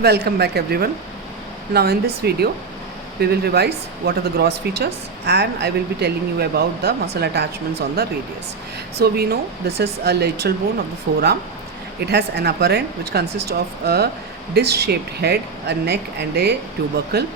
Welcome back everyone. Now in this video we will revise what are the gross features and I will be telling you about the muscle attachments on the radius. So we know this is a lateral bone of the forearm. It has an upper end which consists of a disc shaped head, a neck and a tubercle.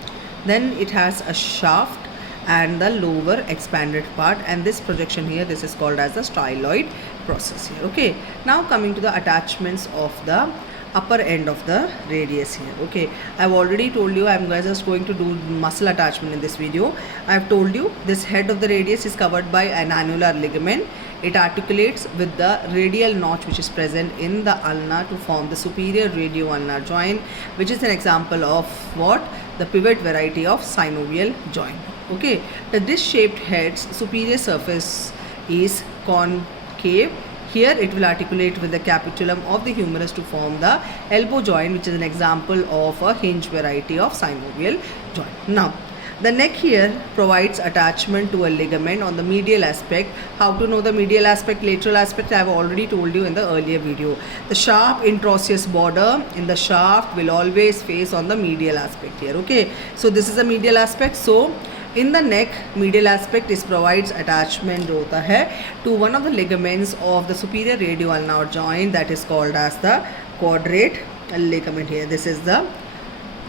Then it has a shaft and the lower expanded part, and this projection here, this is called as the styloid process here. Okay, now coming to the attachments of the upper end of the radius here. Okay, I've already told you I'm just going to do muscle attachment in this video. I've told you this head of the radius is covered by an annular ligament. It articulates with the radial notch which is present in the ulna to form the superior radio-ulnar joint, which is an example of what? The pivot variety of synovial joint. Okay, the disc shaped head's superior surface is concave. Here it will articulate with the capitulum of the humerus to form the elbow joint, which is an example of a hinge variety of synovial joint. Now, the neck here provides attachment to a ligament on the medial aspect. How to know the medial aspect, lateral aspect? I have already told you in the earlier video. The sharp interosseous border in the shaft will always face on the medial aspect here. Okay, so this is the medial aspect. So in the neck, medial aspect is provides attachment hota hai to one of the ligaments of the superior radio-ulnar joint, that is called as the quadrate ligament here. This is the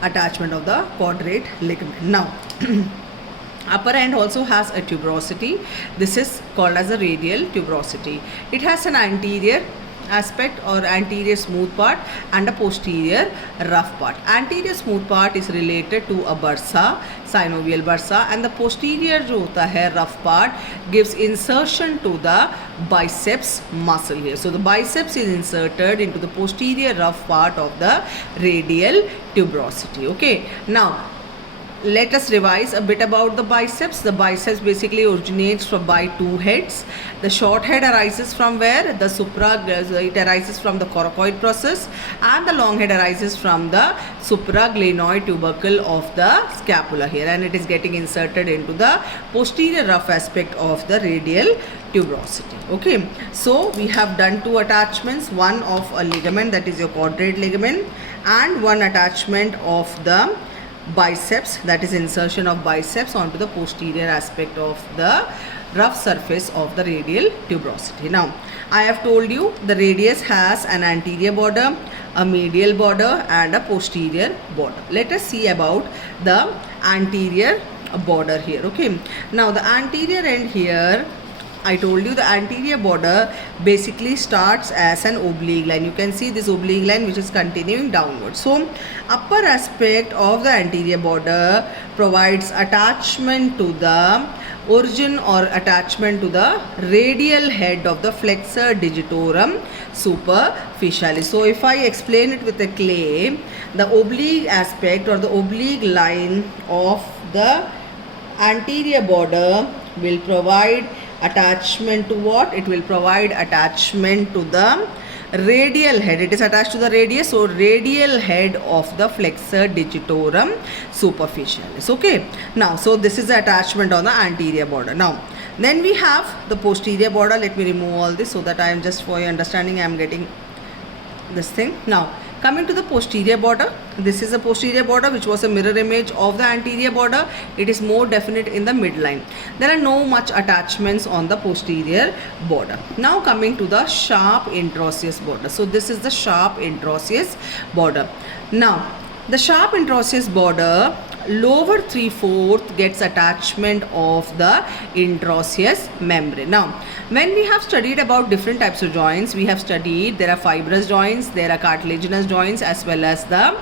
attachment of the quadrate ligament. Now upper end also has a tuberosity. This is called as a radial tuberosity. It has an anterior aspect or anterior smooth part and a posterior rough part. Anterior smooth part is related to a bursa, synovial bursa, and the posterior jo hota hai rough part gives insertion to the biceps muscle here. So the biceps is inserted into the posterior rough part of the radial tuberosity. Okay, now let us revise a bit about the biceps. The biceps basically originates by two heads. The short head arises from where? The it arises from the coracoid process, and the long head arises from the supraglenoid tubercle of the scapula here, and it is getting inserted into the posterior rough aspect of the radial tuberosity. Okay, so we have done two attachments, one of a ligament, that is your quadrate ligament, and one attachment of the biceps, that is insertion of biceps onto the posterior aspect of the rough surface of the radial tuberosity. Now I have told you the radius has an anterior border, a medial border and a posterior border. Let us see about the anterior border here. Okay, now the anterior end here, I told you the anterior border basically starts as an oblique line. You can see this oblique line which is continuing downwards. So upper aspect of the anterior border provides attachment to the origin or attachment to the radial head of the flexor digitorum superficialis. So if I explain it with a clay, the oblique aspect or the oblique line of the anterior border will provide attachment to what? It will provide attachment to the radial head. It is attached to the radius, so radial head of the flexor digitorum superficialis. Okay, now so this is the attachment on the anterior border. Now then we have the posterior border. Let me remove all this so that I am just, for your understanding, I am getting this thing. Now coming to the posterior border, this is a posterior border which was a mirror image of the anterior border. It is more definite in the midline. There are no much attachments on the posterior border. Now coming to the sharp interosseous border. So this is the sharp interosseous border. Now the sharp interosseous border, lower 3/4 gets attachment of the interosseous membrane. Now when we have studied about different types of joints, we have studied there are fibrous joints, there are cartilaginous joints, as well as the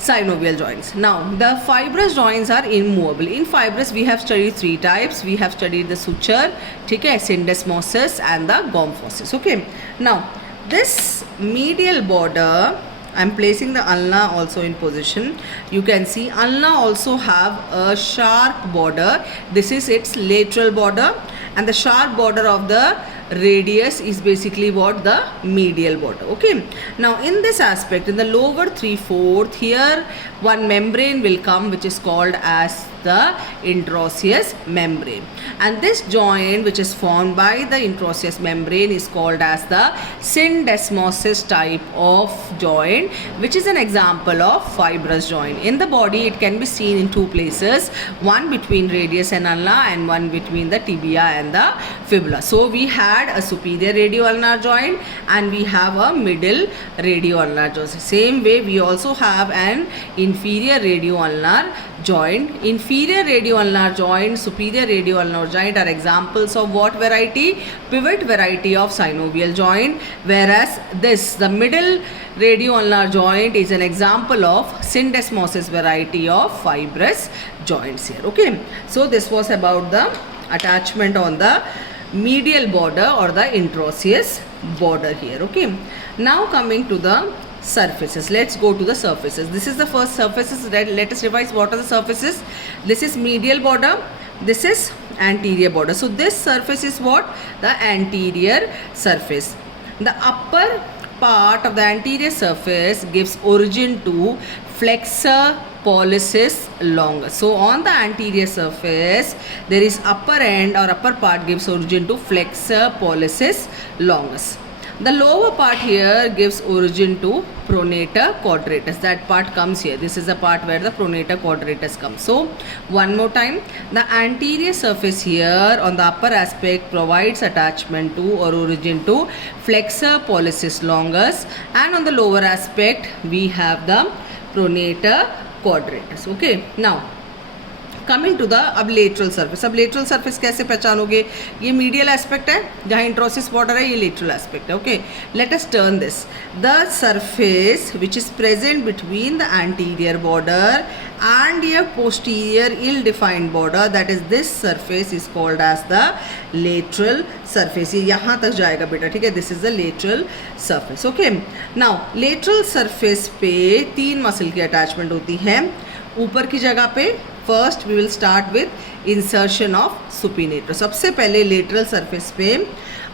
synovial joints. Now the fibrous joints are immovable. In fibrous we have studied three types. We have studied the suture, syndesmosis and the gomphosis. Okay, now this medial border, I am placing the ulna also in position. You can see ulna also have a sharp border. This is its lateral border, and the sharp border of the radius is basically what? The medial border. Okay, now in this aspect, in the lower 3/4 here, one membrane will come which is called as the interosseous membrane. And this joint which is formed by the interosseous membrane is called as the syndesmosis type of joint, which is an example of fibrous joint. In the body it can be seen in two places, one between radius and ulna and one between the tibia and the fibula. So we had a superior radioulnar joint and we have a middle radioulnar joint. Same way we also have an inferior radioulnar joint. Inferior radioulnar joint, superior radioulnar joint are examples of what variety? Pivot variety of synovial joint, whereas this, the middle radioulnar joint, is an example of syndesmosis variety of fibrous joints here. Okay, so this was about the attachment on the medial border or the interosseous border here. Okay, now coming to the surfaces, let's go to the surfaces. This is the first surfaces. Let us revise what are the surfaces. This is medial border, this is anterior border. So this surface is what? The anterior surface. The upper part of the anterior surface gives origin to flexor pollicis longus. So on the anterior surface there is upper end or upper part gives origin to flexor pollicis longus. The lower part here gives origin to pronator quadratus. That part comes here. This is the part where the pronator quadratus comes. So one more time, the anterior surface here on the upper aspect provides attachment to or origin to flexor pollicis longus, and on the lower aspect we have the pronator quadratus. Okay, now coming to the अब lateral surface. अब lateral surface कैसे पहचानोगे? ये medial aspect है, जहाँ इंट्रोसिस border है, ये lateral aspect है. Okay, let us turn this. The surface which is present between the anterior border and your posterior ill defined border, that is this surface is called as the lateral surface. ये यहाँ तक जाएगा बेटा, ठीक है. This is the lateral surface. Okay, now lateral surface पे तीन muscle की अटैचमेंट होती है. ऊपर की जगह पे first we will start with insertion of supinator. सबसे पहले लेटरल सरफेस पे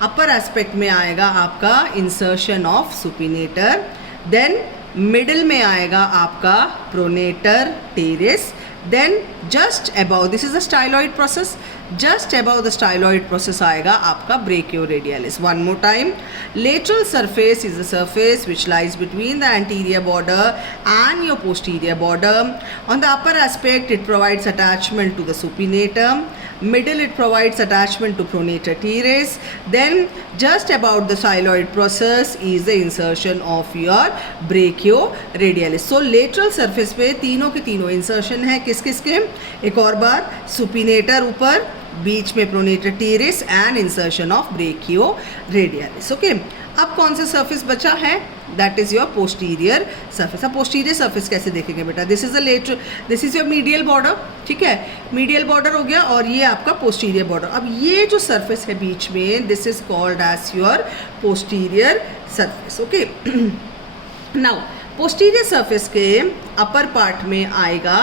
अपर एस्पेक्ट में आएगा आपका insertion of supinator. Then middle में आएगा आपका pronator teres. Then just above, this is the styloid process, just above the styloid process आएगा आपका brachioradialis. One more time, lateral surface is the surface which lies between the anterior border and your posterior border. On the upper aspect it provides attachment to the supinator. Middle it provides attachment to pronator teres. Then just about the styloid process is the insertion of your brachioradialis. So lateral surface पे तीनों के तीनों insertion है. किस किस के? एक और बार, सुपिनेटर ऊपर, बीच में pronator teres and insertion of brachioradialis. Okay, अब कौन सा सर्फेस बचा है? That is your posterior surface. अब पोस्टीरियर सर्फेस कैसे देखेंगे बेटा? This is the lateral, this is your medial border, ठीक है. मीडियल बॉर्डर हो गया और ये आपका पोस्टीरियर बॉर्डर. अब ये जो सर्फेस है बीच में, this is called as your posterior surface. Okay, now posterior surface के अपर पार्ट में आएगा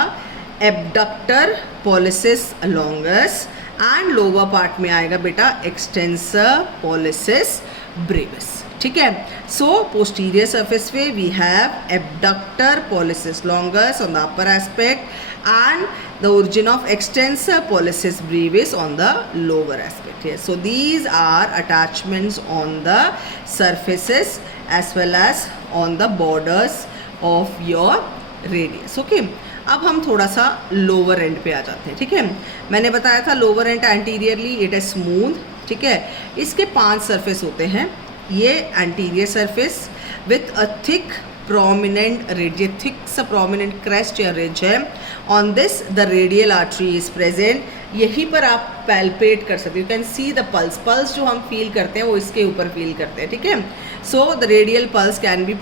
abductor pollicis longus and lower part में आएगा बेटा एक्सटेंसर पॉलिसिस ब्रेविस. ठीक है. सो पोस्टीरियर सरफेस पे we have abductor pollicis longus on the upper aspect and the origin of extensor pollicis brevis on the lower aspect here. So these are attachments on the surfaces as well as on the borders of your radius. Okay, अब हम थोड़ा सा lower and पे आ जाते हैं. ठीक है, मैंने बताया था lower and anteriorly it is smooth. ठीक है, इसके 5 सरफेस होते हैं. ये anterior surface with a thick prominent radius, thick सा prominent crest या ridge है. On this the radial artery is present. यहीं पर आप palpate कर सकते हो. You can see the pulse. Pulse जो हम feel करते हैं वो इसके ऊपर feel करते हैं. ठीक है. So the radial pulse can be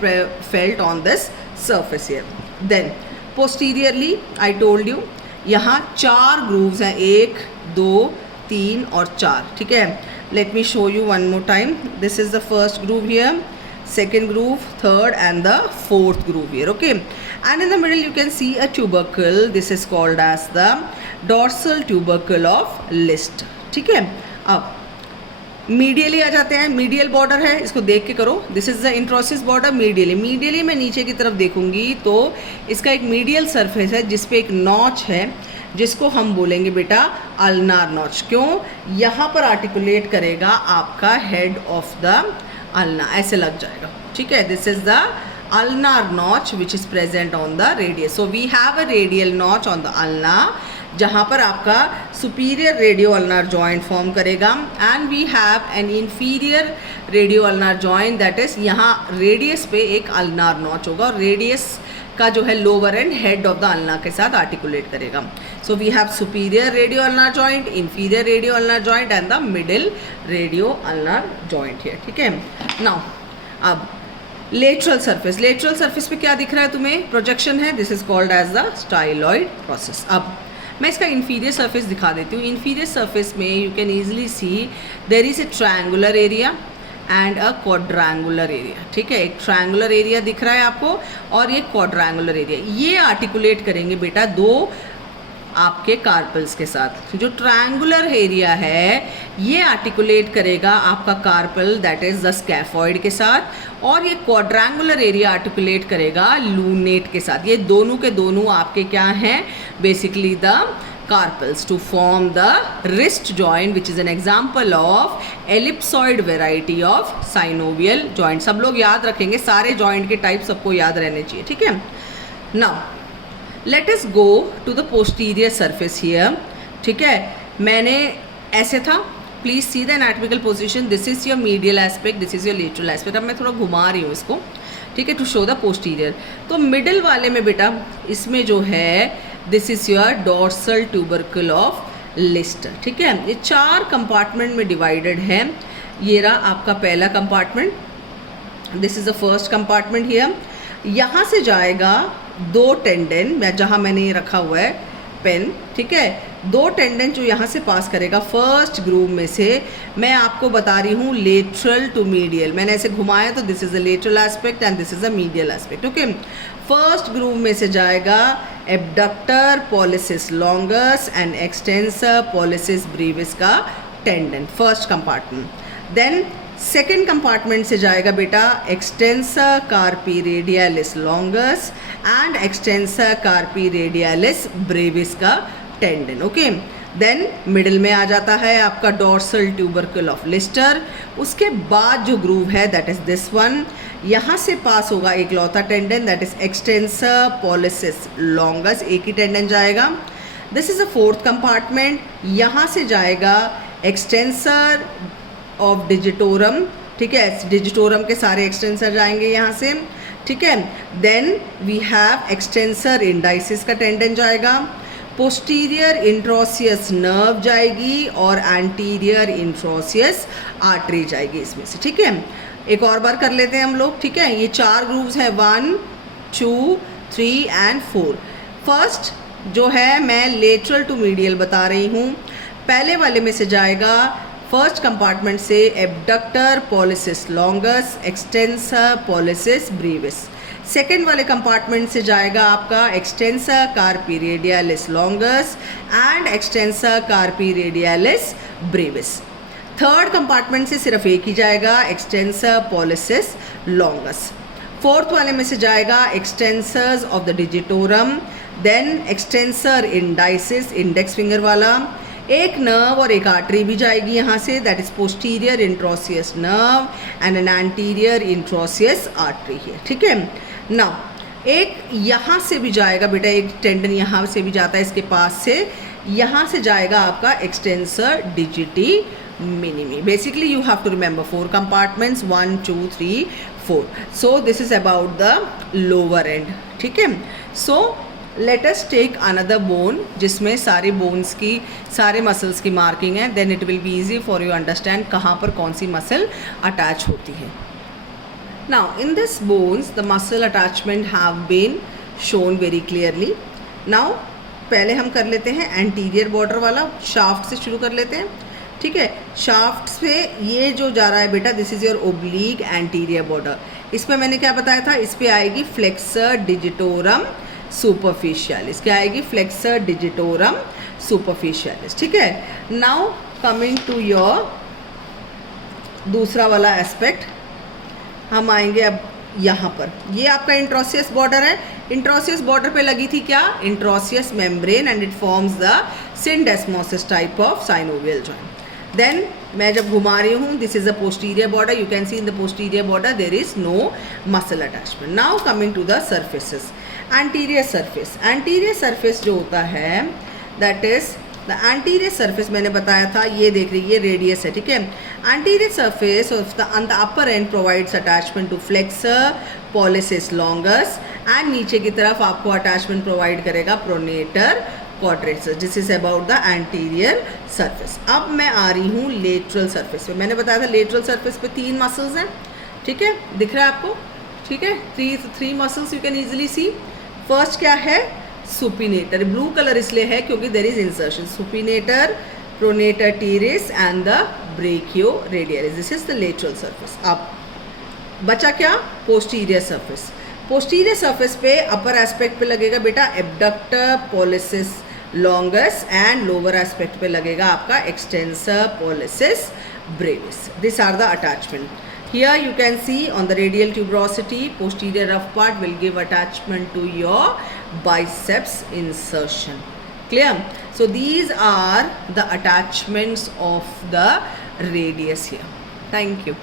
felt on this surface here. Then posteriorly I told you यहाँ 4 grooves हैं, 1, 2, 3 और 4. ठीक है. Let me show you one more time. This is the first groove here, second groove, third and the fourth groove here. Okay, and in the middle you can see a tubercle. This is called as the dorsal tubercle of Liszt. ठीक है. अब medially आ जाते हैं. Medial border है, इसको देख के करो. This is the interosseous border. Medially मैं नीचे की तरफ देखूंगी तो इसका एक मीडियल सरफेस है जिसपे एक नॉच है. जिसको हम बोलेंगे बेटा अल्नार नॉच। क्यों? यहाँ पर आर्टिकुलेट करेगा आपका हेड ऑफ द अल्ना, ऐसे लग जाएगा, ठीक है। This is the ulnar notch which is present on the radius. So we have a radial notch on the ulna, जहाँ पर आपका superior radio ulnar joint form करेगा, and we have an inferior radio ulnar joint, that is यहाँ radius पे एक ulnar notch होगा और radius का जो है lower end head of the ulna के साथ आर्टिकुलेट करेगा। So we have superior radio ulnar joint, inferior radio ulnar joint and the middle radio ulnar joint है, ठीक है। नाउ अब लेटरल सरफेस, लेटरल सरफेस पे क्या दिख रहा है तुम्हें? प्रोजेक्शन है, this is called as the styloid process. अब मैं इसका इंफीरियर सरफेस दिखा देती हूँ। इंफीरियर सरफेस में you can easily see there is a triangular area and a quadrangular area, ठीक है। एक ट्रायंगुलर एरिया दिख रहा है आपको और ये क्वाड्रेंगुलर एरिया, ये आर्टिकुलेट करेंगे बेटा दो आपके कार्पल्स के साथ। जो ट्रायंगुलर एरिया है ये आर्टिकुलेट करेगा आपका carpal that is the scaphoid के साथ, और ये क्वाड्रेंगुलर एरिया आर्टिकुलेट करेगा लूनेट के साथ। ये दोनों के दोनों आपके क्या हैं? Basically the carpals to form the wrist joint which is an example of ellipsoid variety of synovial joint। सब लोग याद रखेंगे, सारे joint के टाइप सबको याद रहने चाहिए, ठीक है। Now let us go to the posterior surface here, ठीक है। मैंने ऐसे था, please see the anatomical position, this is your medial aspect, this is your lateral aspect। अब मैं थोड़ा घुमा रही हूँ इसको, ठीक है, टू शो द पोस्टीरियर। तो मिडिल वाले में बेटा इसमें जो है this is your dorsal tubercle of Lister, ठीक है। ये 4 कंपार्टमेंट में डिवाइडेड है। ये रहा आपका पहला compartment, this is the first compartment here. यहाँ से जाएगा 2 टेंडन, जहाँ मैंने ये रखा हुआ है पेन, ठीक है, 2 टेंडन जो यहाँ से पास करेगा फर्स्ट ग्रूव में से। मैं आपको बता रही हूँ लेटरल टू मीडियल, मैंने ऐसे घुमाया तो this is the lateral aspect and this is the medial aspect, okay. First groove में से जाएगा abductor pollicis longus and extensor pollicis brevis का tendon, first compartment. Then second compartment से जाएगा बेटा extensor carpi radialis longus and extensor carpi radialis brevis का tendon, okay. Then middle में आ जाता है आपका डॉर्सल ट्यूबरकल ऑफ लिस्टर। उसके बाद जो ग्रूव है दैट इज दिस वन, यहाँ से पास होगा एक लौता tendon that is extensor pollicis longus, एक ही टेंडन जाएगा। This is a fourth compartment, यहाँ से जाएगा एक्सटेंसर ऑफ डिजिटोरम, ठीक है, डिजिटोरम के सारे एक्सटेंसर जाएंगे यहाँ से, ठीक है। Then we have extensor indicis का टेंडन जाएगा, पोस्टीरियर इंट्रोसियस नर्व जाएगी और एंटीरियर इंट्रोसियस आर्टरी जाएगी इसमें से, ठीक है। एक और बार कर लेते हैं हम लोग, ठीक है। ये 4 ग्रूव्स हैं 1, 2, 3 एंड 4। फर्स्ट जो है मैं लेटरल टू मीडियल बता रही हूँ। पहले वाले में से जाएगा फर्स्ट कंपार्टमेंट से abductor pollicis longus extensor pollicis brevis. Second वाले कंपार्टमेंट से जाएगा आपका extensor carpi radialis longus and extensor carpi radialis brevis. Third compartment से सिर्फ एक ही जाएगा एक्सटेंसर पॉलिसिस लॉन्गस। फोर्थ वाले में से जाएगा extensors of the digitorum, then extensor indicis index finger वाला, एक नर्व और एक आर्टरी भी जाएगी यहाँ से that is posterior interosseous nerve and an anterior interosseous artery है, ठीक है। नाउ एक यहाँ से भी जाएगा बेटा, एक टेंडन यहाँ से भी जाता है इसके पास से, यहाँ से जाएगा आपका extensor digiti minimi. Basically you have to remember 4 compartments 1, 2, 3, 4। So this is about the lower end, ठीक है। So let us take another bone जिसमें सारे बोन्स की सारे मसल्स की मार्किंग है, then it will be easy for you understand कहाँ पर कौन सी मसल अटैच होती है। Now in this bones the muscle attachment have been shown very clearly. Now पहले हम कर लेते हैं एंटीरियर बॉर्डर वाला, शाफ्ट से शुरू कर लेते हैं, ठीक है। शाफ्ट से ये जो जा रहा है बेटा this is your oblique anterior border. इस पर मैंने क्या बताया था, इस पर आएगी फ्लेक्सर डिजिटोरम सुपरफिशियलिस, क्या आएगी फ्लेक्सर डिजिटोरम सुपरफिशियलिस, ठीक है। नाउ कमिंग टू योर दूसरा वाला एस्पेक्ट, हम आएंगे अब यहाँ पर। ये आपका इंट्रोसियस बॉर्डर है, इंट्रोसियस बॉर्डर पे लगी थी क्या, interosseous membrane, and it forms the syndesmosis type of synovial joint. Then मैं जब घुमा रही हूँ, this is the posterior border, you can see in the posterior border there is no muscle attachment. Now coming to the surfaces, anterior surface. Anterior surface जो होता है that is the anterior surface, मैंने बताया था ये देख रही है रेडियस है, ठीक है। Anterior surface of the on the upper end provides attachment to flexor pollicis longus, and नीचे की तरफ आपको अटैचमेंट प्रोवाइड करेगा pronator quadratus. This is about the anterior surface. अब मैं आ रही हूँ लेटरल सरफेस पे। मैंने बताया था लेटरल सरफेस पे 3 मसल्स हैं, ठीक है, दिख रहा है आपको, ठीक है, three muscles you can easily see. First क्या है, सुपिनेटर, ब्लू कलर इसलिए है क्योंकि there is insertion, supinator, pronator teres and the brachioradialis, this is the lateral surface. अब बचा क्या, पोस्टीरियर सरफेस। पोस्टीरियर सरफेस पे अपर एस्पेक्ट पे लगेगा बेटा abductor pollicis longus, and lower aspect पे लगेगा आपका extensor pollicis brevis. This are the attachment. Here you can see on the radial tuberosity, posterior rough part will give attachment to your biceps insertion. Clear? So these are the attachments of the radius here. Thank you.